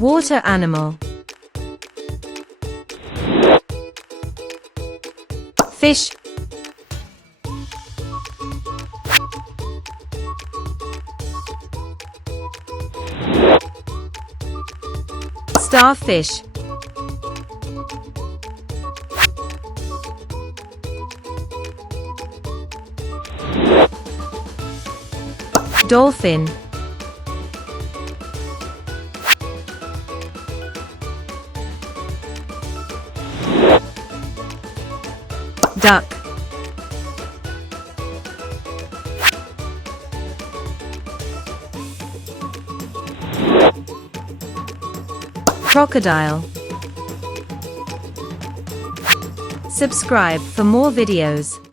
Water animal. Fish. Starfish. Dolphin. Duck. Crocodile. Subscribe for more videos.